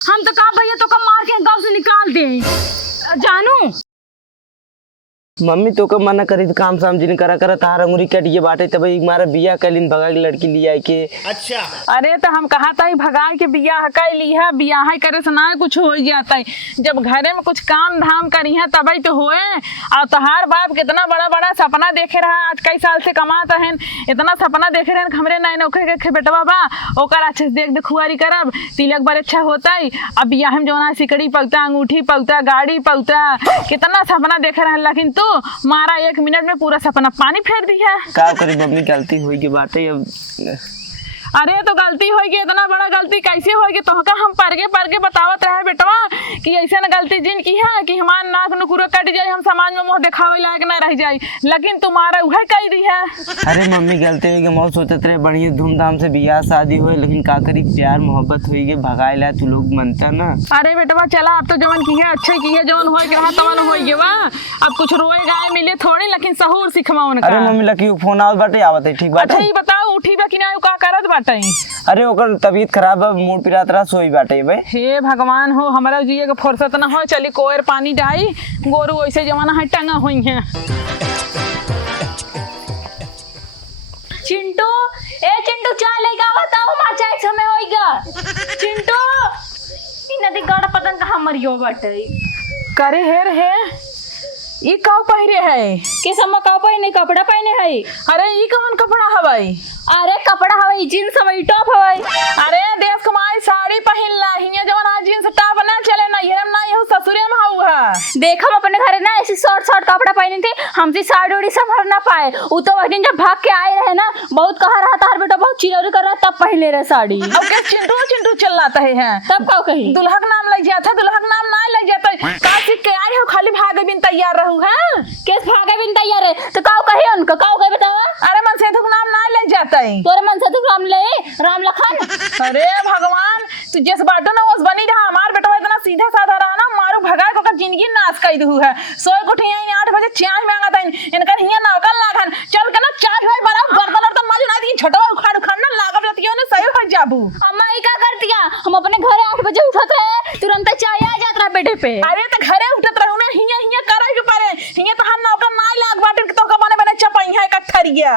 हम तो कहा भैया तो कब मार के गांव से निकाल दे जानू। मम्मी तो कब मना करी काम साम जिन करा करा तार अंगुरी कट ये बाटे तब हमारा बिया कलिन भगा के लड़की लिया के। अच्छा अरे तो हम कहा था भगाई के बियाह कर ली है, बियाह करे से ना कुछ हो जाता है। जब घरे में कुछ काम धाम करी है तभी तो होए। और तोहार बाप कितना बड़ा बड़ा सपना देखे रहा, आज कई साल से कमाता है, इतना सपना देखे रहे हमरे नए नौकरी के बेटवा बा ओकर अच्छे से देख खुआरी करब, तिलक बड़ अच्छा होता है। अब बियाह में जो सिकड़ी पलता, अंगूठी पलता, गाड़ी पलता, कितना सपना देखे रहे, लेकिन तू मारा 1 मिनट में पूरा सपना पानी फेर दिया। का करी मम्मी गलती हुई के बाटे अब। अरे तो गलती होगी, इतना बड़ा गलती कैसे होगी? तो हम परगे बतावत रहे बेटवा कि ऐसे न गलती जिन की है कि हमार नाक नुकुरो कट जाए, हम समाज में मुंह दिखावे लायक ना रह जाए, लेकिन तुम्हारा वह कह दी है। अरे मम्मी गलती हुई के मौत सोचते रहे बढ़िया धूमधाम से बियाह शादी हुए, लेकिन का करी प्यार मोहब्बत हुई के भगाए ला तू लोग मनता ना। अरे बेटवा चला, अब तो जवन की है अच्छे की है, जवन हो के वहां तवन हो गए वा। अब कुछ रोए गाय मिले थोड़ी, लेकिन सहूर सिखवाओ न। अरे मम्मी लकी फोन आवत बाटे आवत है ठीक बाटे। अच्छा ही बताओ उठी बा कि ना का करत बाटे? अरे ओकर तबीयत खराब है, मूड पिरात रहा सोई बाटे बे। हे भगवान हो, हमारा जिए के फुर्सत ना हो, चली कोयर पानी डाई, गोरू ऐसे जमाना है टंगा हुई है। चिंटू चिंटू चाय लेके बताओ मां चाय समय होइगा। चिंटू इ नदी गाड़ पतन कहां मरियो बाटे। करे हेर है ई काव पहिरे है के सम का पहने कपड़ा पहने है। अरे ई कौन कपड़ा हवाई? अरे कपड़ा हवाई जींस हवाई टॉप हवाई। अरे देश कमाई साड़ी पहन ला हिया जवन आज जींस टॉप ना चले ना, ये ना ये ससुरे में हाउ है। देख हम अपने घरे ना ऐसे शॉर्ट कपड़ा पहने थे, हमसे साड़ी उड़ी संभर ना पाए। उ तो दिन जब भाग के आए रहे ना, बहुत कहा रहा तार बेटा बहुत चिरौरी कर रहा, तब पहले रहे साड़ी। अब के चिंटू चिल्लाता है तब का कही दुल्हा का नाम लग जाता, दुल्हा का नाम ना लग जाता। का सीख के आए हो खाली भागे बिन तैयार रहू है। केस भागे बिन तैयार है तो काऊ कही उनको काऊ कही बतावा। अरे मन से तो नाम ना लग जाता है तोरे मन से तो राम लखन। अरे भगवान तू जिस बाटो ना उस बनी रहा, हमार बेटा इतना सीधा साधा रहा ना, मारू भगाए को जिंदगी नाश कर दू है। सोए को ठिया 8 बजे चाय मांगा था इनका हिया नौकल लागन चल के ना चाय भाई बड़ा बर्तन और मज ना दी छटवा उखाड़ ना लागब जतियो ने सही हो जाबू। अम्मा ई का कर दिया, हम अपने घरे 8 बजे उठत रहे, तुरंत चाय आ जात रहा बेटे पे। अरे तो घरे उठत रहू ना, हिया करे के पारे हिया तो हम नौकर ना लाग बाटे तो का बने बने चपाई है कठरिया।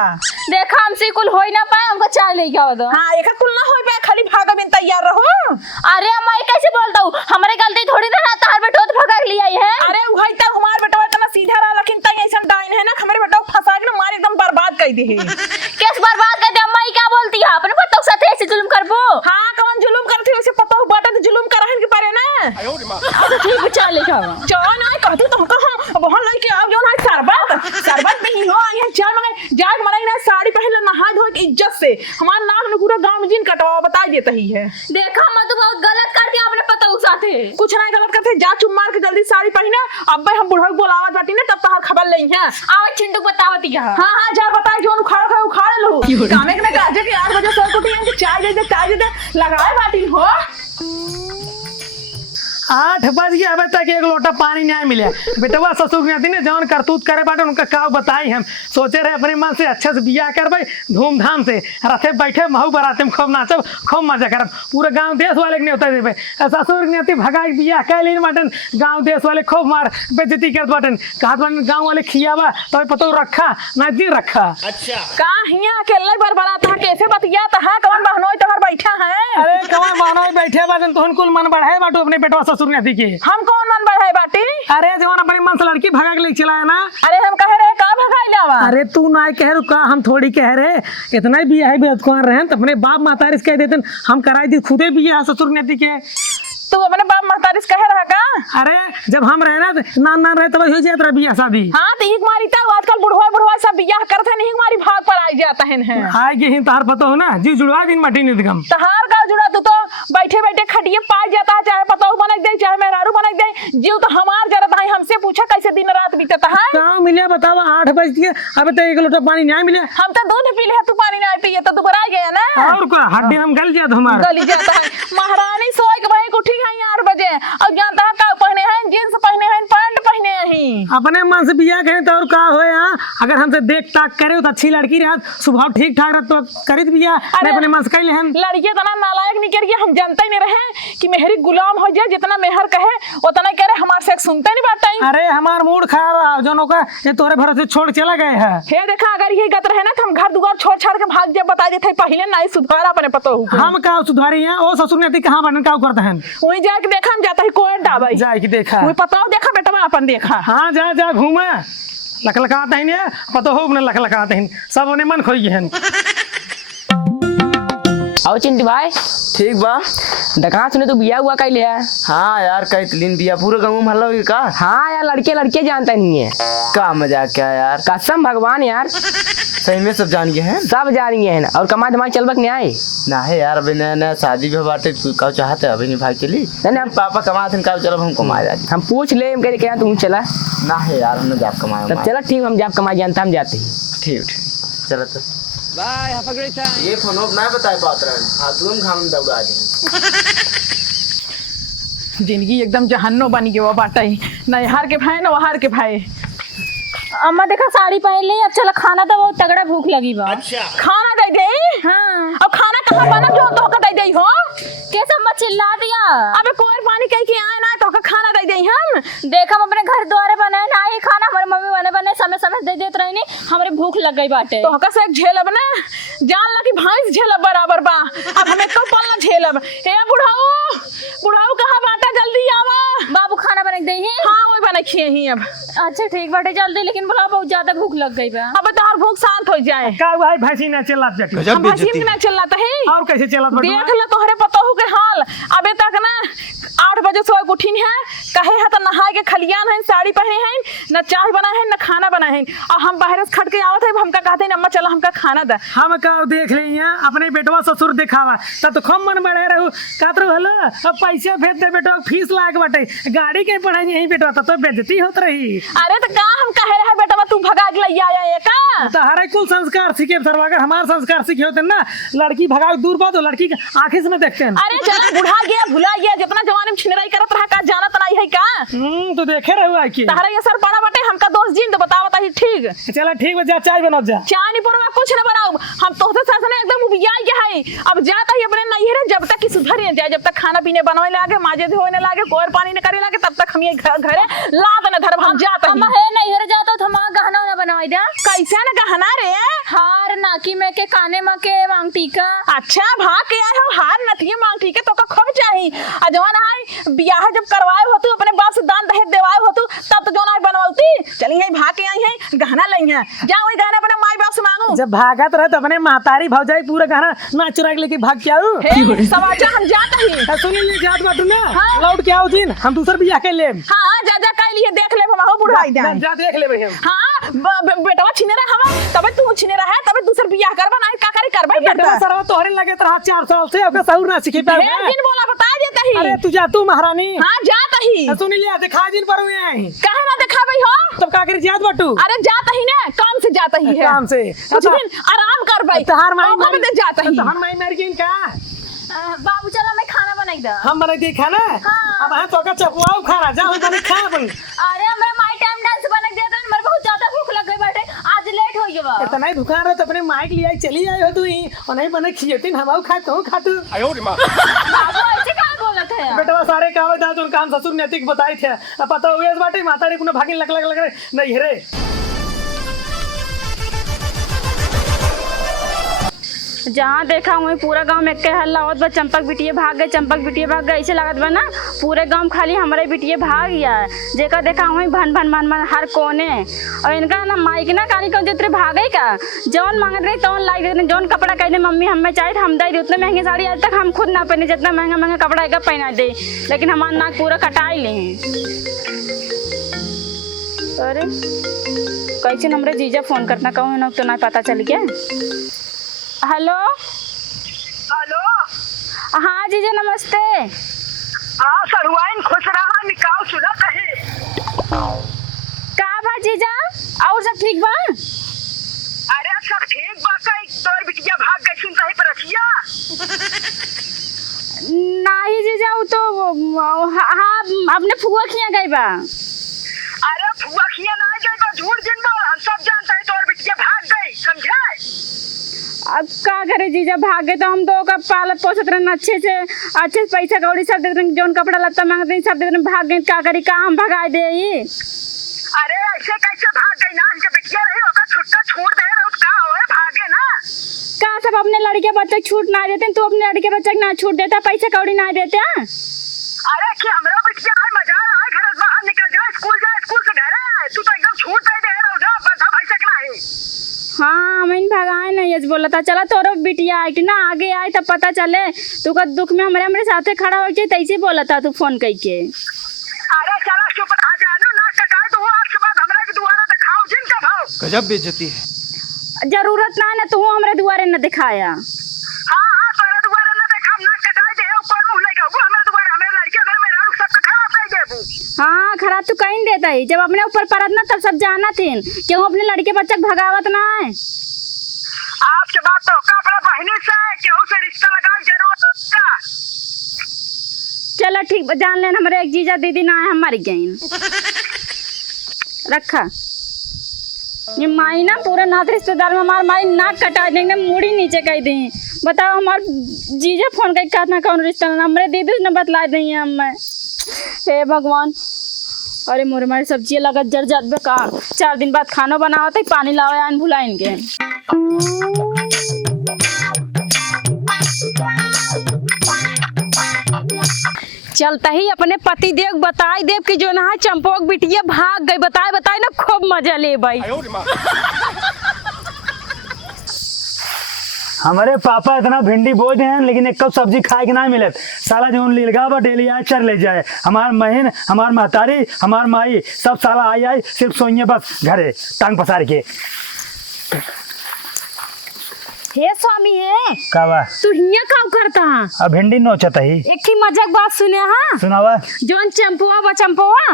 देखा हमसे कुल होई ना पाए, हमको चाय लेके आवा दो। हां एक कुल ना होई पे खाली भागा बिन तैयार रहो। अरे अम्मा ई कैसे बोलता हूं, हमारे गलती थोड़ी ना तार बेटो तो भगा के ले आई है। अरे उहाई तक हमार बेटा इतना सीधा रहा, लेकिन तई ऐसा डाइन है ना हमारे बेटा को फंसा के ना मार एकदम बर्बाद कर दी है। केस बर्बाद कर दे। अम्मा ई क्या बोलती है, अपने पत्तों के साथ ऐसे जुल्म करबो? हां कौन जुल्म करती उसे पता हो बाटा तो जुल्म करहन के पारे ना। अच्छा ठीक है चाय लेके आवा। चाय ना कहती तो हम वहां लेके आओ जो ना शरबत भी हो यहाँ चाय मांगे जाग मनाई ना, साड़ी पहन ले नहा धो के इज्जत से, हमार नाम ने पूरा गांव में जिन कटवा बता देता ही है। देखा मैं तो बहुत गलत कर दिया अपने पत्तों के साथ। कुछ नहीं गलत करते, जा चुप मार के जल्दी साड़ी पहने, अब भाई हम बुढ़ा बोलावत बाटी ने तब तहार खबर लई है। आओ चिंटू बतावती है। हां जा बताए जो उखाड़ लो कामे के ना गाजे के 8 बजे सो कुटी के चाय दे लगाए बाटी हो। 8 बज गया अभी तक एक लोटा पानी नहीं मिला। बेटवा ससुर ने जौन करतूत करे बाटे उनका का बताई। हम सोचे रहे अपने मन से अच्छे से बियाह करबे धूमधाम से, रथे बैठे महू बराते में खूब नाचब खूब मजा करब, पूरे गांव देश वाले के न्योता देबे। ससुर ने भगाई बियाह कैलिन बाटन, गांव देश वाले खूब मार बेइज्जती करत बाटन, कहत बाटन गांव वाले खियावा तो पतो रखा ना दी रखा। अच्छा का हिया अकेले बरबरात है कैसे बतिया तहां कौन बहनोई तोहर बैठा है? अरे कौन बहनोई बैठे बाटन तोहन कुल मन बढ़ाए बाटू अपने बेटवा ससुर ने दी के। हम कौन मन बढ़ाए बाटी? अरे जवान अपने मन से लड़की भगा के ले चला है ना। अरे हम कह रहे का भगाई लावा? अरे तू ना कह रुका, हम थोड़ी कह रहे, इतना ही बियाह बेअदकार रहे तो अपने बाप मातारिस कह देते हम कराई दी खुदे बियाह ससुर ने दी के। तू अपने बाप महतारिस कह रहा का? अरे जब हम रहे ना नान रहे तब हो जात रहा बियाह शादी। हां तो हिक मारी ता आजकल बुढ़वा सब बियाह करत है, नहीं मारी भाग पर आ जाता है। आए के ही तार पता हो ना जी जुड़वा दिन मटी निदगम तहार का जुड़ा तू तो बैठे खटिए पाई जाता है, चाहे पताऊ बनक दे चाहे मेहरारू बनक दे, जीव तो हमार जरत है। हमसे पूछा कैसे दिन रात बीतता है? कहां मिले बतावा 8 बज दिए अबे तो एक लोटा पानी नहीं मिले। हम तो दूध पी ले, तू पानी नहीं पिए तो तू बरा गया ना। और का हड्डी हम गल जात हमारा गली जाता है। महारानी सोए के भाई उठी है 8 बजे और जानता का पहने हैं जींस पहने हैं पैंट पहने हैं। अपने मन से बिया करें तो और का होए। हाँ अगर हमसे देख ताक करे तो अच्छी लड़की रह, स्वभाव ठीक ठाक रह तो करित बिया। अरे अपने मन से कह लेहन। लड़की तना नालायक नहीं करिए, हम जानते ही नहीं रहे कि मेहरी गुलाम हो जाए, जितना मेहर कहे उतना करे, हमारे से सुनते नहीं बात। अरे हमार मूड खराब जो का ये तोरे भरोसे छोड़ चला गए है। हे देखा अगर ये गत रहे ना तो हम घर दुआर छोड़ छाड़ के भाग जाए, बता देते पहले नहीं सुधारा अपने पतो हो। हम का सुधारी हैं ओ ससुर ने कहां बनन का करते हैं। वही जाके देखा हम जाता ही कोई डाबाई जाए की देखा वही पताओ देखा बेटा अपन देखा। हाँ जा जा घूमे लखलखाते हैं ने पतो हो न लखलखाते हैं सब उन्हें मन खोई हैं। आओ चिंटू भाई ठीक बा। डका सुने तो बिया हुआ कैले है। हाँ यार कई तलीन बिया पूरे गाँव में हल्ला होगी का। हाँ यार लड़के लड़के जानता नहीं है। का मजाक क्या यार, कसम भगवान यार सही में सब जान गए हैं। सब जान गए हैं और कमा धमा चलबक नहीं आए ना है यार, अभी नया नया शादी भी बाटे का चाहते अभी नहीं भाग चली ना पापा कमाते का चलो हम कमा जाते। हम पूछ ले हम कह क्या तुम चला ना है यार हमने जाप कमाया। तब चला ठीक हम जाप कमा जानता हम जाते हैं। ठीक ठीक चलो तो ये फोन ना बताए पात्र फालतू हम घाम दौड़ा दें। जिंदगी एकदम जहन्नो बन गई वो बाटा ही, न हार के भाई न वहार के भाई। अम्मा देखा साड़ी पहन ली, अब चला खाना तो बहुत तगड़ा भूख लगी बा। खाना दे दे। हाँ अब खाना कहाँ बना जो तो का दे दे हो। कैसे अम्मा चिल्ला दिया। अबे कोई पानी कह के आए ना तो का खाना दे दे हम। देखा हम अपने घर द्वारे बनाए ना ही खाना, हमारे मम्मी बने बने समय समय दे देते रहे नहीं, हमारे भूख लग गई बाटे। तो का से झेलब ना, जान ला कि भैंस झेलब बराबर बा। अब हमें तो पल्ला झेलब। ए बुढ़ाऊ बुढ़ाऊ कहाँ बाटा जल्दी आवा। बाबू खाना बना दे ही। हाँ वही बना खिए ही अब। अच्छा ठीक बाटे जल्दी, लेकिन बोला बहुत ज्यादा भूख लग गई बा। अब तोहर भूख शांत हो जाए। का भाई भैंसी ना चलात बेटी हम भसीन में चलता है और कैसे चलात बेटी। देख ले तोहरे पतो हो के हाल। अबे तक ना 8 बजे सो उठिन है, कहे है तो नहा के खलियान है, साड़ी पहने हैं, न चाय बना है न खाना बना है। और हम बाहर से खट के आवत है, हमका कहते हैं अम्मा चला हमका खाना दे। हम का देख लिया अपने बेटवा ससुर दिखावा तब तो खम मन बढ़े रहू कातरो हलो। अब पैसे भेज दे बेटवा फीस लाग बाटे, गाड़ी के पढ़ाई यही बेटवा तो बेइज्जती होत रही। अरे तो का हम कहे रहे बेटा तू भगा के ले आया है का। तो हरे कुल संस्कार सीखे सरवागर हमार संस्कार सीखे होते ना। लड़की भगा दूर बा तो लड़की के आंखें से न देखते हैं। अरे चला बुढ़ा गया भुला गया, जितना जवानी में छिनराई करत रहा का जाना तो नहीं है का। तो देखे रहू आके तहरा ये सर पड़ा बटे हमका दोस्त जीन तो बतावता ही ठीक। चला ठीक बा जा चाय बना जा। चाय नहीं पुरवा कुछ न बनाऊ, हम तोहसे सासने एकदम उबिया गया है। अब जाता ही अपने नहीं है जब तक कि सुधर न जाए, जब तक खाना पीने बनवे लागे, माजे धोने लागे, कोर पानी न करे लागे, तब तक हम ये घरे लाद न धरब। हम जाता अम्मा है नहीं हर जाता तो हम गहना उना बनवाई दे। कैसे न गहना रे। हार नाकी में के काने में के मांगटी का। अच्छा भाग के आए हो हार नथिया मांगटी के तो का खूब चाही। आ जवान आए बियाह जब करवाए हो तू अपने बाप से दान दहेज देवाए हो तू तब तो जोन आई बनवाती चली है भाग के आई है गहना लई है। जा वही गहना अपने माई बाप से मांगो। जब भागत रहे तो अपने मातारी भौजाई पूरा गहना ना चुरा के लेके भाग के आऊ। हे समाचार हम जाता ही। सुनी ले जात बाटू ना हाँ। लौट के आओ दिन हम दूसर बियाह के ले। हां जा जा कह लिए देख ले हम हो बुढ़ाई दे। जा देख ले भैया। हां बेटवा छिने रहा हम तबे तू छिने रहा तबे दूसर बियाह करबा ना का करे करबा बेटा सरवा तोहरे लगे तरह 4 साल से ओके सहुर ना सीखे पाए। हे दिन बोला बता देता ही। अरे तू जा तू महारानी। हां जाता ही। सुनी ले दिखा दिन पर हुए आई काहे ना दिखाबई हो। तब का कर जात बाटू। अरे जाता ही ना काम से जाता ही है। काम से कुछ दिन आराम कर भाई। तहार माई मर दे जाता ही। तहार माई मर गई का। बाबू चला मैं खाना बनाई दे। हम बनाई दे खाना। हाँ। अब हां तो का चपवाओ खाना जा हम बने खा बन। अरे हमरा माई टाइम डांस बना दे दे, मेरे बहुत ज्यादा भूख लग गई बाटे, आज लेट हो गया। इतना ही दुकान रहे तो अपने माइक ले आई चली आई हो तू ही और नहीं बने खियतिन हम खातू खातू। बाबू ऐसे का बोलत है। बेटा सारे कावे दा जोन काम ससुर नैतिक बताई थे अब पता हुए इस बाटे मातारी पुनः भागिन लग लग लग नहीं रे। जहाँ देखा वहीं पूरा गांव में के हल्ला होत बा, चंपक बिटिया भाग गए, चंपक बिटिया भाग गए, ऐसे लागत बा ना पूरे गांव खाली हमारे बिटिया भाग गया है। जेका देखा वहीं भन भन भन भन हर कोने। और इनका ना माइक ना कानी कौन जितने भागे का जौन मांगत रहे तौन लाई देते। जौन कपड़ा कहते मम्मी हमें चाहिए हम दे उतने महंगे साड़ी आज तक हम खुद ना पहने, जितना महंगा महंगा कपड़ा है पहना दे, लेकिन हमारा नाक पूरा कटाई ले हैं। अरे कैसे हमरे जीजा फोन करना कहूँ ना तो ना पता चल गया। Hello hello. हाँ जीजा नमस्ते। हाँ सरवाइन खुश रहा निकाल सुना कहे का बा जीजा और सब ठीक बा। अरे सब ठीक बा कई तोर बिटिया भाग गई सुन कहीं पर रखिया। नहीं जीजा वो तो हाँ अपने फुआ खिया गई बा। अरे फुआ खिया ना जाए तो झूठ जिन बोल, हम सब जानते हैं तोर बिटिया भाग गई, समझे? अब का करे जीजा, भागे तो हम दो का पालत पोसत रहन अच्छे से पैसा कौड़ी सब देते रहन, जौन कपड़ा लत्ता मांगते सब देते रहन, भाग गए का करी, का हम भगा दे। अरे ऐसे कैसे भाग गई ना, इनके बिटिया रही होगा छुट्टा छोड़ दे रहा, का होए भागे ना। का सब अपने लड़के बच्चे छूट ना देते, तू अपने लड़के बच्चे ना छूट देता, पैसा कौड़ी ना देते। अरे कि हमरा बिटिया है, मजाल है, घर से बाहर निकल जा, स्कूल से घर है, तू तो एकदम छूट दे रहा हो, जा बता भाई से क्या है। हाँ मैंने भगाए नहीं, ये बोला था चला तोरो बिटिया आई ना आगे आए तब पता चले, तू का दुख में हमारे साथे खड़ा हो जाए, तैसे बोला था तू फोन करके। अरे चला चुप रहा, जानू ना कटाई तो आज के बाद हमरा के दुआरा दिखाओ जिनका भाव। गजब बेइज्जती है। जरूरत ना है, तू हमारे दुआरे न दिखाया। हाँ तोरा दुआरा ना देखा, ना कटाई दे ऊपर मुंह लेके, वो हमारे दुआरा, हमारे लड़के हमारे मेहरारू सबका खराब कर देबू। हाँ खराब तू कहीं देता ही, जब अपने ऊपर पड़त ना तब सब जाना थी, क्यों अपने लड़के बच्चे भगावत ना है। आपके बात तो का अपना बहनी से केहू से रिश्ता लगा जरूरत का। चलो ठीक, जान लेना हमारे एक जीजा दीदी ना है, हमारी गई रखा। ये माई ना पूरे नाथ रिश्तेदार में हमारे माई नाक कटा देंगे, मुड़ी नीचे कह दी। बताओ हमारे जीजा फोन कर कहना कौन रिश्ता ना, हमारे दीदी ने बतला दी है हमें। हे भगवान, अरे मोरे मारी सब्जी लगत जर जात बेकार, 4 दिन बाद खाना बनावत है, पानी लावे आन भुलाइन के। चलता ही अपने पति देव बताई देव कि जो ना चंपोक बिटिया भाग गई, बताए ना खूब मजा ले भाई। हमारे पापा इतना भिंडी बोझ हैं लेकिन एक कप सब्जी खाए के ना मिलत, साला जो लीलगा बा डेली आए चर ले जाए, हमार बहन हमार महतारी हमार माई सब साला आई सिर्फ सोइए बस घरे टांग पसार के। हे स्वामी है कावा तू हिया काम करता है? अब भिंडी नोचत ही। एक ही मजाक बात सुने हाँ, सुनावा। जोन चंपुआ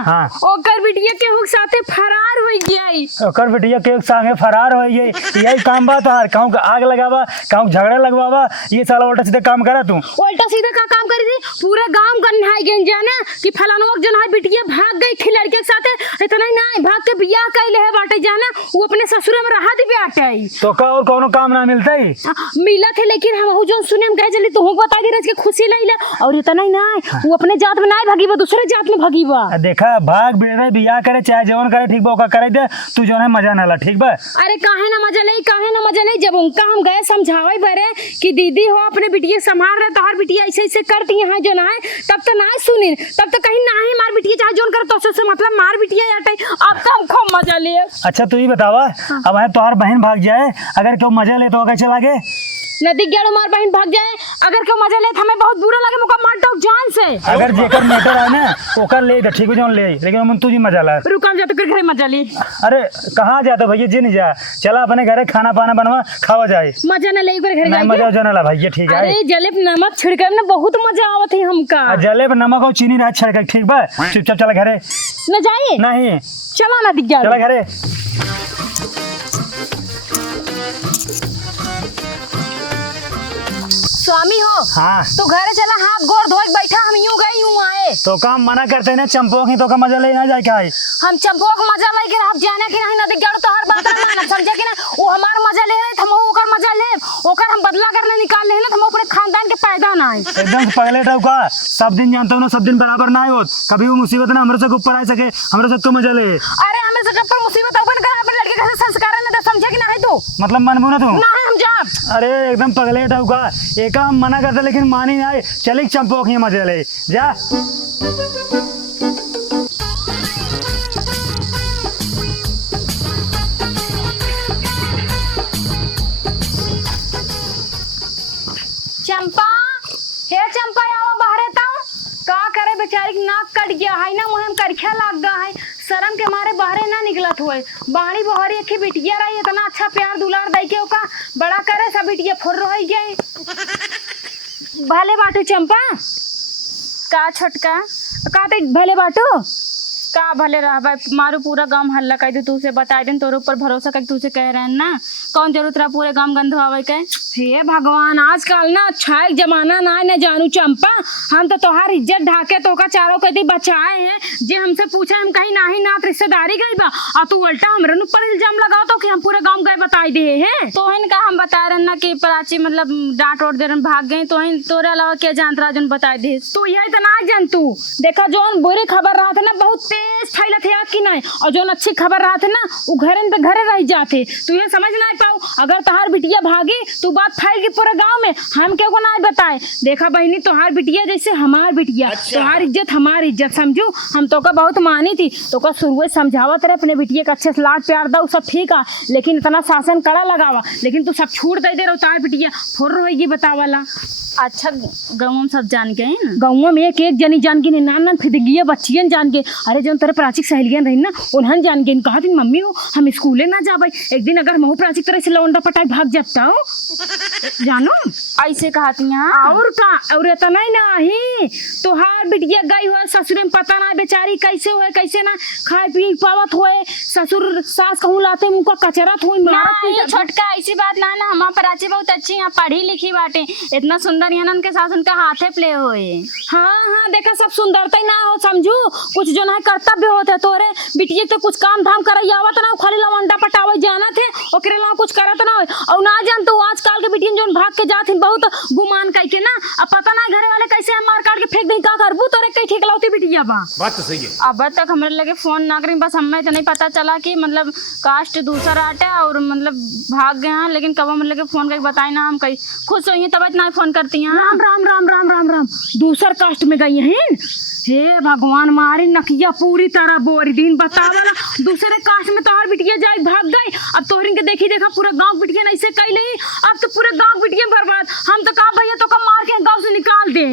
हाँ। ओकर बिटिया के हुक साथे फरार हो गई। ओकर बिटिया के संगे फरार हो गई, यही काम बा तोहार, कहूँ आग लगावा कहूँ झगड़ा लगवावा, ये साला उल्टा सीधा काम करा तू। उल्टा सीधा का काम करी थी, पूरे गांव गन्हाई गए जाने कि फलाना जन है बिटिया भाग गई थी लड़के के साथे, इतना ही नहीं भाग के बियाह कैले है बाटे जाने, वो अपने ससुर में रहा दी बाटे। तो का और कोनो काम ना मिलता ही मिला थे, लेकिन हम जो सुने हम कहे चली तो बता दी रह के खुशी लइले, और इतना ही नहीं वो अपने जात में नहीं भगी, वो दूसरे जात में भगी बा। देखा भाग बेरे बियाह करे चाहे जवन करे ठीक बा, ओका करे दे, तू जो है मजा ना ला ठीक बा। अरे काहे ना मजा नहीं, जब उनका हम गए समझावे बरे कि दीदी हो अपने बिटिया संभाल रहे, तो हर बिटिया ऐसे करती है जो ना है, तब तो ना सुनी, तब तो कहीं ना ही मार बिटिया चाहे जोन करे तो से मतलब मार बिटिया जाते, अब तो हम खूब मजा लिए। अच्छा तू ही बतावा, अब है तोहार बहन भाग जाए, अगर क्यों मजा ले तो चला गे नदी गया मार बहन भाग जाए, अगर क्यों मजा ले हमें बहुत बुरा लगे, मुका मार दो जान से। अगर जेकर मैटर है ना ओकर ले ठीक हो जान ले, लेकिन मन तुझी मजा ला। रुका जा तो फिर घरे मजा ली। अरे कहाँ जाते भैया जी नहीं जा, चला अपने घरे खाना पाना बनवा खावा जाए, मजा न ले घर नहीं मजा जाना ला भैया ठीक है। अरे जलेब नमक छिड़के में बहुत मजा आवत है हमका, जलेब नमक और चीनी रहा छिड़के ठीक बा, चुपचाप चला घरे। न जाइए नहीं चला ना दिख गया, चला घरे। स्वामी हो हाँ तो घरे चला, हाथ गोड़ धोए बैठा, हम यूं गए यूं आए। तो काम मना करते ना चंपोक ही तो का मजा ले ना जाए क्या है? हम चंपोक मजा ले के हम जाने कि नहीं नदी गड़ तो हर बात ना समझे कि ना, वो हमार मजा ले रहे, हम ओकर मजा ले, ओकर हम बदला करने निकाल ले ना, हम अपने खानदान के पैदा ना है। एकदम से पगले टाइप का, सब दिन जानता हूँ ना, सब दिन बराबर ना हो, कभी वो मुसीबत ना हमरे से ऊपर आ सके, हमरे से तो मजा ले। अरे हमें से ऊपर मुसीबत अपन कर, अपने लड़के का संस्कार ना समझे कि नहीं तू, मतलब मन बुना तू ना हम जा। अरे एकदम पगले टाइप का, एक हम मना करते लेकिन मानी नहीं, चलिए चंपोक ही मजा ले जा। चंपा हे चंपा आओ बाहर ता, का करे बेचारी की नाक कट गया है ना, मुंह में करखिया लग गया है, शर्म के मारे बाहरे ना निकलत हुए, बाड़ी बहरी एक बिटिया रही, इतना अच्छा प्यार दुलार दई के ओका बड़ा करे, सब बिटिया फुर रही गए। भले बाटू चंपा का छोटका का ते भले बाटू का भले रह भाई, मारू पूरा गांव हल्ला कह दे, तू से बता दे, तोरे ऊपर भरोसा कर, तू से कह रहे हैं ना, कौन जरूरत रहा पूरे गांव गंध आवे के। हे भगवान, आजकल ना अच्छा एक जमाना ना है, न जानू चंपा। हम तो तोहार इज्जत ढाके तो का चारों कती बचाए हैं। जे हमसे पूछे हम कहीं नाही नात रिश्तेदारी गई बा और तू उल्टा हमरे ऊपर इल्जाम लगाओ तो कि हम पूरे गांव गए बताई दे हैं। तो इनका हम बता रहे ना कि प्राची मतलब डांट ओट दे रहे भाग गए, तो तोरे अलावा क्या जानत रहा जन बताई दे। तू ये इतना जन तू देखा जोन बुरी खबर रहा था ना बहुत तेज फैलत है कि नहीं, और जोन अच्छी खबर रहा था ना वो घरे न घरे रह जाते। तू ये समझ ना पाऊ अगर तोहार बिटिया भागी तू बात फैल गई पूरे गांव में, हम क्यों को ना बताए। देखा बहनी तोहार बिटिया जैसे हमार बिटिया, तोहार इज्जत हमार इज्जत समझू। हम तो का बहुत मानी थी, तो का शुरू समझावत रहे अपने बिटिया का अच्छे से लाड प्यार दो सब ठीक है, लेकिन इतना शासन कड़ा लगावा, लेकिन तू सब छूट दे रहे तोहार बिटिया फुर रोएगी बतावाला। अच्छा गाँव में सब जान गए ना, गाँव में एक एक जनी जान गई, नान फिदगिया बच्चियन जान गए। अरे जो तेरे प्राचिक सहेलियन रही ना उन्हन जान गए। कहा थी मम्मी हो हम स्कूले ना जाबे, एक दिन अगर महू प्राचिक तरह से लौंडा पटाई भाग जाता हूँ जानो ऐसे कहती और का। और इतना ही नहीं तोहार बिटिया गई हो ससुर में पता ना बेचारी कैसे हुए कैसे ना खाए पी पावत हुए, ससुर सास कहूँ लाते मुँह का कचरत हुई। छोटका ऐसी बात ना ना, हमारा प्राची बहुत अच्छी यहाँ पढ़ी लिखी बाटे, इतना सुंदर यहाँ उनके साथ उनका हाथे प्ले हुए। हाँ हाँ देखा सब सुंदरता ही ना हो समझू, कुछ जो ना कर्तव्य होते तोरे बिटिया तो कुछ काम धाम कर आवत ना, खाली लवंडा पटावे जाना थे ओकरे ला कुछ करत ना हो। और ना जान तो आजकल के बिटिया जो भाग के जात बहुत गुमान कह के ना, अब पता ना घरे वाले कैसे हम मार काट के फेंक दे का करबू तोरे कई ठीक लाउती बिटिया बा। बात तो सही है। अब तक हमरे लगे फोन ना करें, बस हमें तो नहीं पता चला कि मतलब कास्ट दूसरा आटे और मतलब भाग गए हैं, लेकिन कब हम लगे फोन करके बताए ना हम कहीं खुश हुई तब इतना फोन करती हैं। राम राम राम राम राम राम दूसर कास्ट में गई हैं। हे भगवान मारी नकिया पूरी तरह बोरी दिन बतावा ना, दूसरे कास्ट में तोहर बिटिया जाए भाग गई। अब तोहरिन के देखी देखा पूरा गांव बिटिया नहीं से कई नहीं, अब तो पूरे गांव बिटिया बर्बाद। हम तो कहा भैया तो कब मार के गांव से निकाल दे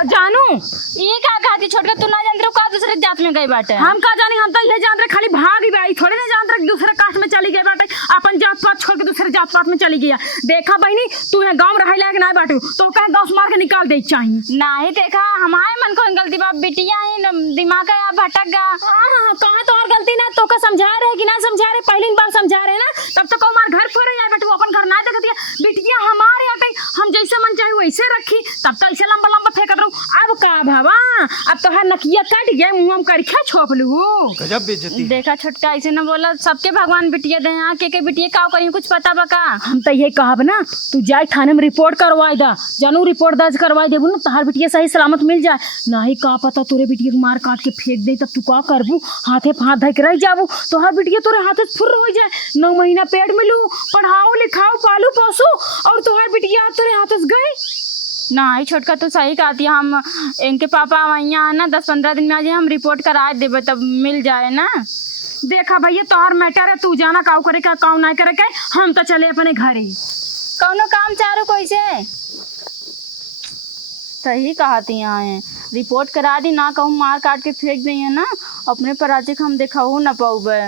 जानू। ये क्या कहती छोटका तू ना जानते का दूसरे जात में गई बाटे। हम का जानी, हम तो ये जान रहे खाली भाग ही भाई, थोड़े ना जान रहे दूसरे कास्ट में चली गई बाटे, अपन जात पात छोड़ के दूसरे जात पात में चली गया। देखा बहनी तू है गांव रह लायक ना बाटू तो कहे गांव से मार के निकाल दे चाहिए नहीं। देखा हमारे मन को गलती बाप बिटिया है दिमाग है भटक गया। हाँ कहा तो और गलती ना तो का समझा रहे कि ना समझा रहे, पहली बार समझा रहे ना तब तो कौ मार घर फोड़े जाए बेटू अपन घर ना देखती है बिटिया हमारे आटे हम जैसे मन चाहे वैसे रखी, तब तो ऐसे लंबा लंबा फेंकत रहूं। अब का भावा अब तो हर नकिया कट गया मुंह हम करके छोप लू। गजब बेइज्जती। देखा छोटका ऐसे ना बोला, सबके भगवान बिटिया दे यहाँ के बिटिया का कहीं कुछ पता बका। हम तो ये कहब ना तू जाए थाने में रिपोर्ट करवाए दा, जानू रिपोर्ट दर्ज करवाए देबू ना तोहार बिटिया सही सलामत मिल जाए। नहीं का पता तोरे बिटिया को मार काट के फेंक दे तब तू का करबू, हाथे हाथ धक रह जाबू तोहार बिटिया तोरे हाथे फुर हो जाए, 9 महीना पेट में लू पढ़ाओ लिखाओ पालू पोसू और तोहार बिटिया तोरे हाथ से गई। नहीं छोटका तो सही कहती है, हम इनके पापा यहाँ ना 10-15 दिन में आ जाए, हम रिपोर्ट करा देवे तब मिल जाए ना। देखा भैया तोहर मैटर है, तू जाना काऊ करे का काऊ ना करे के, हम तो चले अपने घरे कौनो काम चारो कोई से। सही कहती हैं रिपोर्ट करा दी ना कहूँ मार काट के फेंक दी है ना, अपने पराजिक हम दिखाऊ ना पाऊबे।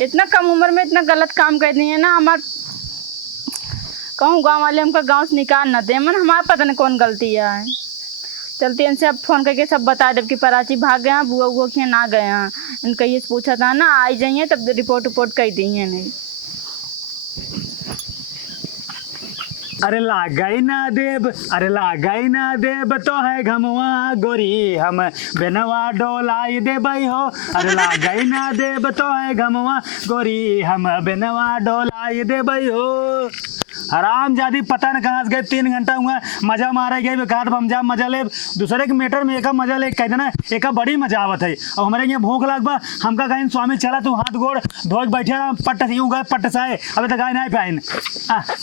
इतना कम उम्र में इतना गलत काम कर दिए ना, हमार कहूँ गाँव वाले हमका गाँव से निकाल ना दे, मन हमारा पता नहीं कौन गलती है। चलते इनसे अब फोन करके सब बता दे कि पराची भाग गया बुआ बुआ के ना गया, इनका ये पूछा था ना आई जाइए तब रिपोर्ट कर दी है। नहीं अरे लागई ना देब, अरे लागई ना देब तो है घमवा गोरी हम बेनवा डोलाई देबई हो। अरे लागई ना देब तो है घमवा गोरी हम बेनवा डोलाई देबई हो। हराम जादी पता न कहाँ से गए, 3 घंटा हुआ मजा मारे गए कहा हम जा मजा ले दूसरे के मेटर में एक मजा ले कहते ना एक बड़ी मजा आवत है। और हमारे यहाँ भूख लग बा हमका कहीं स्वामी चला तू हाथ गोड़ धो बैठे पट्ट यूँ गए पट्ट साए अभी तक गाय नहीं पाइन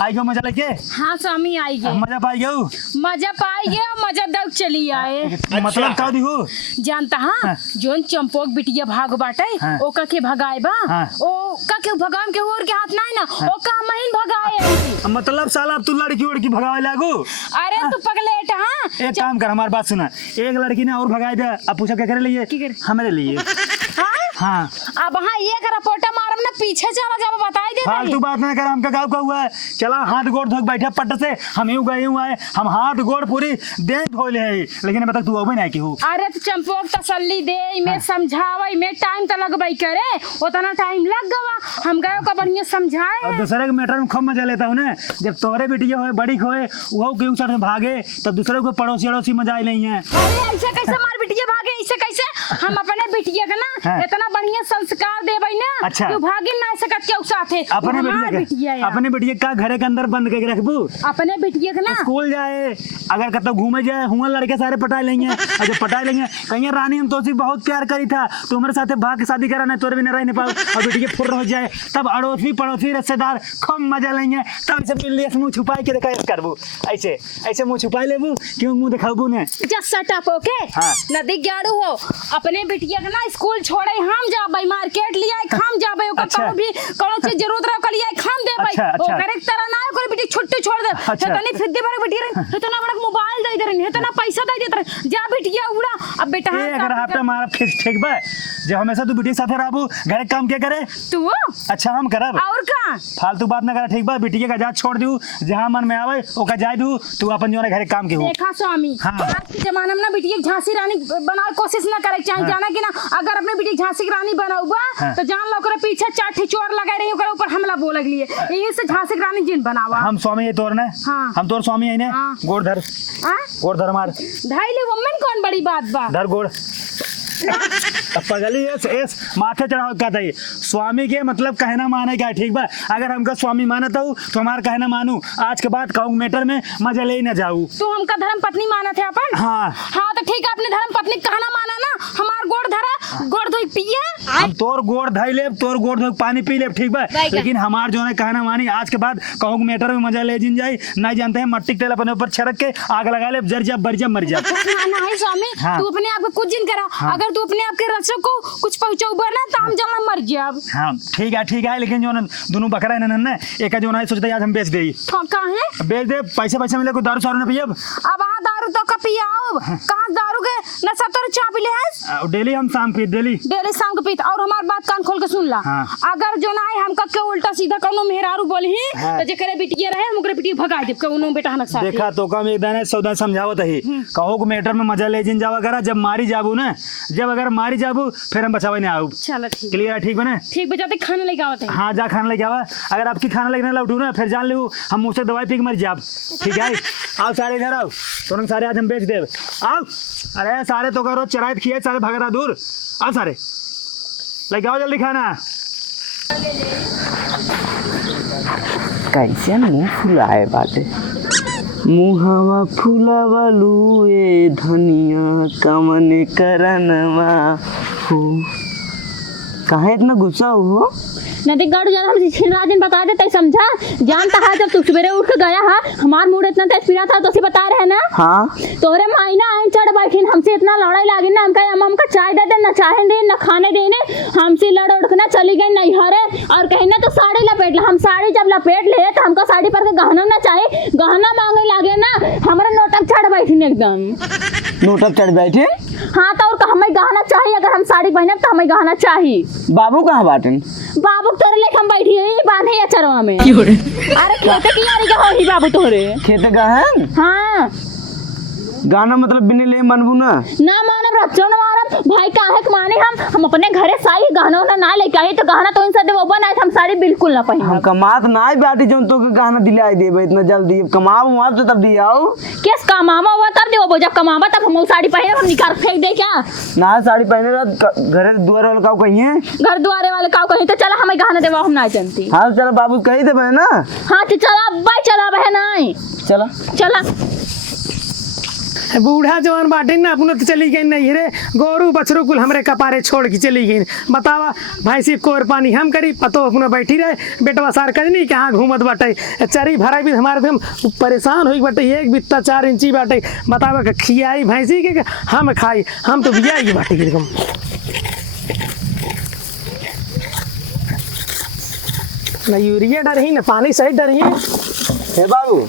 आई गो मजा लेके। हाँ स्वामी आई गए मजा पाई गयो, मजा पाई गए मजा दग चली आए। मतलब का दिहू जानता हाँ जोन चंपोक बिटिया भाग बाटे ओका के भगाए बा ओ का के भगाम के और के हाथ नहीं ना ओका महीन भगाए। मतलब साला अब तू लड़की उड़की भगावे लागू। अरे तू पगलेट हाँ एक काम कर हमारी बात सुना, एक लड़की ने और भगाई दे अब पूछा क्या करे लिए हमारे लिए। हाँ हाँ अब हाँ ये कर पोटा मार बार अपना पीछे चला जाओ बताई दे फालतू बात ना कर, हमका गाँव का हुआ है। चला हाथ गोड़ धो के बैठे पट से, हम यूँ गए हुआ है, हम हाथ गोड़ पूरी देह धो ले है, लेकिन बता तू अबे नहीं की हो। अरे तो चंपोक तसल्ली दे, मैं समझावे, मैं टाइम तो लगवाई करे, उतना टाइम लग गवा, हम गए का बढ़िया समझाए। और दूसरे के मैटर में खूब मजा लेता हूँ ना, जब तोरे बिटिया होए बड़ी खोए वो क्यों साथ में भागे, तब दूसरे को पड़ोसी अड़ोसी मजा आई नहीं है। अरे ऐसे कैसे मार बिटिया भागे, ऐसे कैसे हम अपने बिटिया का ना हाँ। इतना बढ़िया संस्कार देबै ना, अच्छा। तू भागिन ना सकत के साथे। अपने बिटिया अपने बिटिया का घरे के अंदर बंद करके रखबू, अपने बिटिया का ना स्कूल जाए, अगर कतौ घूमे जाए हुआ लड़के सारे पटा लेंगे, और जब पटा लेंगे कहीं रानी हम तो बहुत प्यार करी था, तुम्हारे साथे भाग के शादी करा ना, तोरे भी न रह नहीं पाओ, और बेटी के फुर्र हो जाए, तब अड़ोसी पड़ोसी रिश्तेदार खूब मजा लेंगे, तब से बिल्ली मुंह छुपाई के देखा करबू, ऐसे ऐसे मुंह छुपा लेबू, क्यों मुंह दिखाबू ने। Just shut up okay. हाँ। नदी गाड़ू हो, अपने बिटिया का ना स्कूल छोड़े हम जाबै, मार्केट लिया हम जाबै, ओकर अच्छा। कोनो भी कोनो चीज जरूरत रहो कलिया हम देबै, अच्छा, अच्छा। ओकर एक तरह ना ओकर बिटी छुट्टी छोड़ दे, अच्छा। तनी फिद्दे भर बिटिया रे, इतना बड़ा मोबाइल दे दे, इतना पैसा दे दे, जा बिटिया उड़ा, अब बेटा ए अगर हफ्ता मारा ठीक बा, जब हमेशा तू बिटिया साथे रहबू, घर काम के करे तू अच्छा हम करब, और का फालतू बात ना कर, ठीक बा, बिटिया का जात छोड़ दू, जहां मन में आवे ओका जाय दू, तू अपन जो घरे काम के हो। देखा स्वामी, हाँ। आज के जमाना में ना बिटिया झांसी रानी बनाए कोशिश ना करे चाहिए, जाना कि ना, अगर अपने बिटिया झांसी की रानी बनाऊबा हाँ। तो जान लो ओकरे पीछे चार चोर लगा रही, ओकरे ऊपर हमला बोले लिए, यही से झांसी की रानी जिन बनावा। हम स्वामी है तोर ने, हाँ। हम तोर स्वामी है ने, हाँ। गोड़ धर, हाँ? गोड़ धर मार, ढाईले वमन कौन बड़ी बात बा। धर गोड़, अब पगली एस माथे चढ़ाओ का था, स्वामी के मतलब कहना माने क्या, ठीक बा, अगर हमका स्वामी मानता हूँ तो हमारा कहना मानू, आज के बाद कहूँ मैटर में मजा ले ही ना जाऊँ। तू हमका धर्म पत्नी माना थे अपन। हाँ हाँ तो ठीक है, अपने धर्म पत्नी कहना माना ना, हमार गोड़ धरा, गोड़ धोई पिए, हम तोर गोड़ धई ले, तोर गोड़ धो पानी पी ले, ठीक बा, लेकिन हमार जो है कहना मानी, आज के बाद कहूँ मैटर में मजा ले जिन जाए, नहीं जानते हैं मट्टी के तेल अपने ऊपर छिड़क के आग लगा ले, जर जा बर जा मर जा। माना है स्वामी, हाँ। तू अपने आप को कुछ जिन करा, अगर तू अपने आप के रसों को कुछ पहुंचाऊबा ना तो हम जला मर जाब। हाँ ठीक है, लेकिन जो ना दोनों बकरा है ना, एक जो ना सोचते आज हम बेच दे, कहाँ है बेच दे, पैसे मिले को दारू सारू ना पियब, अब आ दारू तो का पियाओ, कहाँ दारू के नशा तो चा पी ले है, डेली हम शाम पी डेली शाम के पीत, और हमार बात कान खोल के सुन ला। हाँ। अगर जो ना है हमका के उल्टा सीधा कोनो मेहरारू बोलही हाँ। तो जेकरे बिटिया रहे हम ओकरे बिटिया भगा देब, कोनो बेटा हनक साथ। देखा तो कम एक दाने सौदा समझावत है, कहो को मैटर में मजा ले जिन जावा करा, जब मारी जाबू ना, जब अगर मारी जाबू फिर हम बचावे नहीं आऊ। चलो ठीक, क्लियर है, ठीक बने, ठीक बजाते खाने लेके आवत है। हाँ जा खाना लेके आवा, अगर आपकी खाना लेके ना उठू ना फिर जान लो हम मुँह से दवाई पी के मर जाब, ठीक है। आओ सारे इधर आओ, तुरंत सारे आज हम बेच देव, आओ, अरे सारे तो करो चराइत खिए, सारे भगरा दूर, आओ सारे लेके आओ जल्दी खाना। कैसे मुंह फुलाए बाटे, मुहावा फुलावा लुए धनिया कमन करनवा हो, काहे इतना गुस्सा हो। नदी गाड़ू जाना हम छिनराजन बता देते समझा, जानता है जब तू सवेरे उठ के गया है हमार मूड इतना तेज पीरा था तो बता रहे ना। हाँ तोरे मायना आइन चढ़ बैठिन, हमसे इतना लड़ाई लागी ना, हम कहे हमका चाय दे दे, ना चाहे दे ना खाने देने, हमसे लड़ उड़ के ना चली गई नहीं हरे, और कहीं ना तो साड़ी लपेट ला, हम साड़ी जब लपेट ले तो हमको साड़ी पर के गहना ना चाहिए, गहना मांगे लागे ना, हमारा नोटक चढ़ बैठिन एकदम, नोटक चढ़ बैठे। हाँ तो और हमें गहना चाहिए, अगर हम साड़ी पहने तो हमें गहना चाहिए। बाबू कहाँ बाटन। बाबू तोरे लेके हम बैठी है बांधे या चरवा में। अरे खेते की यारी का होही बाबू तोरे। खेते गहन। हाँ गाना मतलब बिने ले मनबू ना मानब रचो न मानब भाई, काहे के माने हम अपने घरे साई गहना ना लेके आई, तो गहना तो इनसे देबो ना, हम साड़ी बिल्कुल ना पहनब। हम कमात ना आई बाटी जो तो के गाना दिलाई देबे इतना जल्दी, कमाब वहां से तब दियाओ। किस कमावा हुआ तब देबो, जब कमावा तब हम साड़ी पहने, हम निकाल फेंक दे क्या ना, साड़ी पहने घरे दुआर वाले काऊ कहीं है, घर द्वारे वाले काऊ कहीं, तो चला हमें गहना देबो, हम ना जानती। हाँ चलो बाबू कही देबे ना। हाँ तो चला भाई, चला बहन आई, चला चला। बूढ़ा जवान बाटे ना अपने तो चली गई नहीं रे, गोरू बछरू कुल हमरे कपारे छोड़ के चली गई, बतावा भैंसी कोर पानी हम करी, पतो अपना बैठी रहे, बेटवा सार कर नहीं कहाँ घूमत बाटे, चरी भरा भी हमारे हम परेशान हुई बाटे, एक बित्ता 4 इंची बाटे, बतावा खियाई भैंसी के हम खाई, हम तो बिया ही बाटे एकदम। ना यूरिया डर ही ना पानी सही डर ही। हे बाबू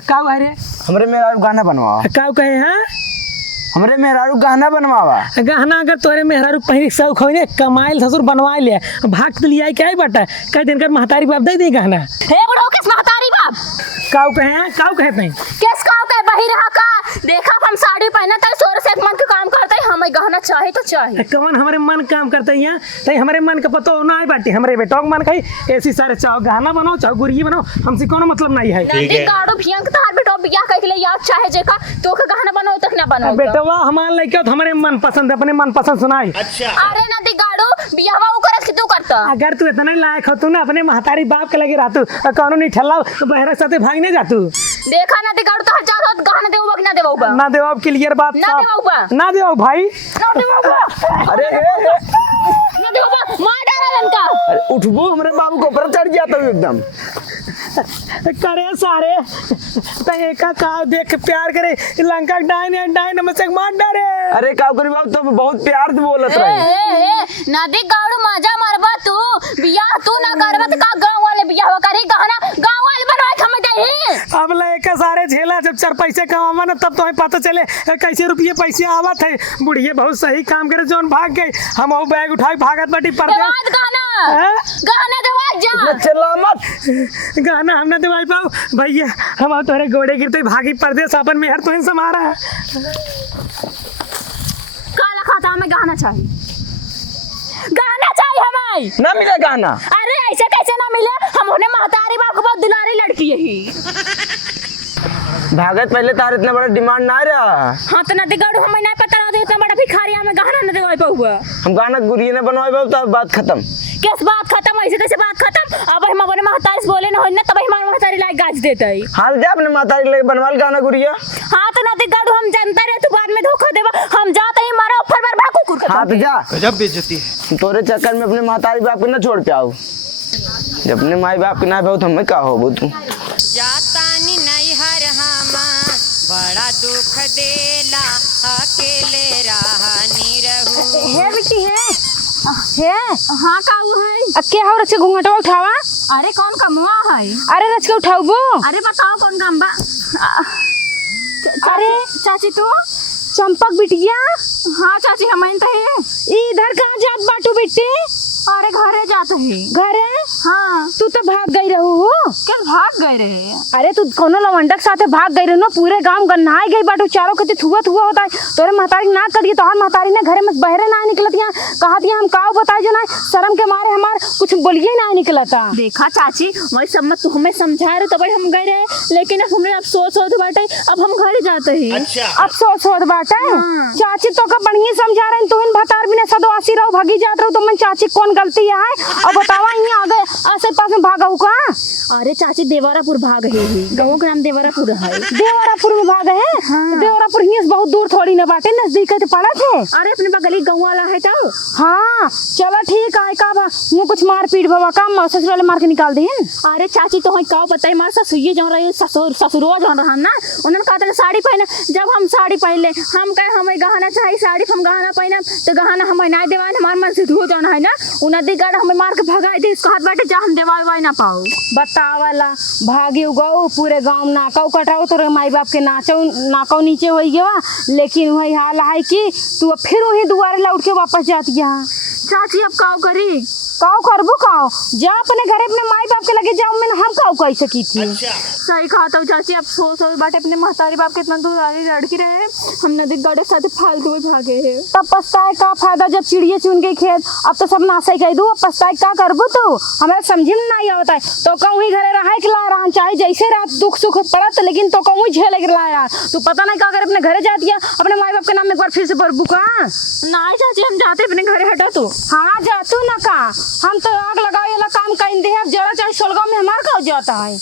का रे हमरे में गाना बनवा का कहे हैं हमरे मेहरारू गहना बनवावा। गहना अगर तोरे मेहरारू पहले शौक हो ने कमाइल ससुर बनवाई ले भाग तो लिया क्या बटा कई दिन कर महतारी बाप दे दे गहना हे बुढ़ो किस महतारी बाप काऊ कहे तई किस काव के बही रहा का देखा हम साड़ी पहना तय सोर से एक मन के काम करते हमें गहना चाहिए तो चाहिए कवन हमरे मन काम करते हैं तई हमरे मन का पतो ना है बाटी हमरे बेटों मन कही ऐसी सारे चाहो गहना बनाओ चाहो गुरिया बनाओ हमसे कोनो मतलब नहीं है नंदी गाड़ो भियंक तार बेटो बियाह कह के लिए याद चाहे जेका तो के गहना बनाओ तक ना बनाओ बेटवा हमार लइका तो हमरे मन पसंद अपने मन पसंद सुनाई। अरे नंदी गाड़ो बियाहवा उ करत कि तू करता अगर तू इतना लायक हो तू ना अपने महतारी बाप के लगे रहतू कोनो नहीं ठल्ला बहरा साथे भाग नहीं जातू देखा नंदी गाड़ो तो हजार होत गहना देबो कि ना देबो बा ना देव अब क्लियर बात ना देबो बा ना देव भाई ना देबो बा अरे ना देबो बा मार डाला लनका अरे उठबो हमरे बाबू को ऊपर चढ़ जाता हूँ एकदम। करे सारे तय का देख प्यार करे लंका डाइन नमस्ते मार डारे। अरे का करी बाबू तो बहुत प्यार से बोलत रहे। ए नदी गाड़ो मजा मरबा तू बियाह तू ना करबा त का गांव वाले बियाह करी गहना गांव वाले बनवाए हम दही अब लइका सारे झेला जब 4 पैसे कमावा ना तब तुम्हें पता चले कैसे रुपये पैसे आवत है बुढ़िए बहुत सही काम करे जोन भाग गई हम वो बैग उठा के भागत बाटी परदेश गहना देवा जा चला मत गाना हम ना दवाई पाओ भैया हम तोरे गोड़े गिरते भागी परदेश अपन मेहर तुहे समारा है काला खाता में गहना चाहिए हमें ना मिला गहना। अरे ऐसे कैसे ना मिले हम उन्हें महतारी बाप को बहुत दुलारी लड़की यही भागत पहले तार इतना बड़ा डिमांड ना रहा। हाँ तो नदी गाड़ू हमें नहीं पता ना इतना बड़ा भिखारी हमें गहना न देवाई पाऊंगा हम गाना गुरिया ने बनवाए बाबू तब बात खत्म। किस बात खत्म ऐसे कैसे बात खत्म अब हम अपने महतारी से बोले ना हो ना तब हमारे महतारी लायक गाज देते है। हाँ जा अपने मातारी लेके बनवाल गाना गुरिया। हाँ तो नदी गाड़ू हम जानता रहे तू बाद में धोखा देवा हम जाते ही मारा ऊपर बार बार कुकुर हाँ तो जा गजब बेइज्जती है। तोरे चक्कर में अपने मातारी बाप को ना छोड़ के आओ जब अपने माई बाप के ना बहुत हमें का हो तू जातानी नैहर हमार बड़ा दुख देला अकेले रानी रहू। हे बेटी है हाँ काऊ है क्या हो रचे घूंघटवा उठावा अरे कौन कमवा है अरे रच के उठाओ अरे बताओ कौन काम बा अरे चाची तू चंपक बिटिया हाँ चाची हमें तो है इधर कहाँ जात बाटू बेटी अरे घरे जाते है घरे हाँ तू तो भाग गई रहू क्या भाग गए रहे अरे तू कोनो लवंडक साथे भाग गई रहू ना पूरे गांव गन्नाई गई बाटू चारों कति थुआ होता है तोरे महतारी ना करिए तोहर महतारी ने घरे में बहरे ना निकलत यहाँ कहा दिया हम काव बताए जो ना शर्म के मारे हमार कुछ बोलिए ना निकलता देखा चाची वही सब तू हमें समझा रहे तब हम गए रहे लेकिन अब हमने अफसोस होत बाटे अब हम घरे जाते हैं अफसोस होत बाटे चाची तो का बढ़िया समझा रहे तू इन भतार बिना सदवासी रहो भागी जात रहो तो मन चाची कौन गलती है अब बतावा यहाँ आगे आसे पास में भागा का अरे चाची देवरापुर भाग है गाँव का नाम देवरापुर है देवरापुर में भाग है हाँ। देवरापुर ही बहुत दूर थोड़ी ना बाटे नजदीक है पड़ा थे अरे अपने बगली गाँव वाला है तो हाँ चलो ठीक है का मुँह कुछ मार पीट भवा काम ससुर वाले मार के निकाल दी अरे चाची तो का बताई मार ससुर जो रही ससुरो जो रहा ना उन्होंने कहा साड़ी पहने जब हम साड़ी पहन ले हम कहे हमें गहना चाहिए साड़ी हम गहना पहना तो गहना हमें ना देवाए हमारे मन से धो जाना है ना नदी गाड़ हमें मार के भगाई दे इसको हाथ बाटे जा हम देवाई वाई ना पाओ बतावला भागे गो पूरे गांव नाकाऊ कटाओ तो माई बाप के नाकाऊ नीचे हो गया लेकिन वही हाल है कि तू फिर वही दोबारा लौट के वापस जाती है चाची अब काव करी काव करबो काव जा अपने घरे अपने माई बाप के लगे जाओ मैंने हम काव कह सकी थी सही कहा तो चाची अब सो बाटे अपने महतारी बाप के इतना दूर आगे लड़की रहे हम नदी गाड़े साथ फालतू में भागे हैं तब पछताए का फायदा जब चिड़िया चुन गई खेत अब तो सब नासा ही कह दू पछताए का करबो तू हमें समझे में नहीं आवता है तो कहूँ ही घरे रहा के ला रहा चाहे जैसे रात दुख सुख पड़त लेकिन तो कहूँ झेले के लाया तू पता नहीं का अपने घरे जाती है अपने माई बाप के नाम में एक बार फिर से भर बुका नहीं चाची हम जाते अपने घरे हटा तू हाँ जा तू ना का हम तो आग लगाए वाला काम कहीं दे जरा चाहे सोलगांव में हमार का जाता है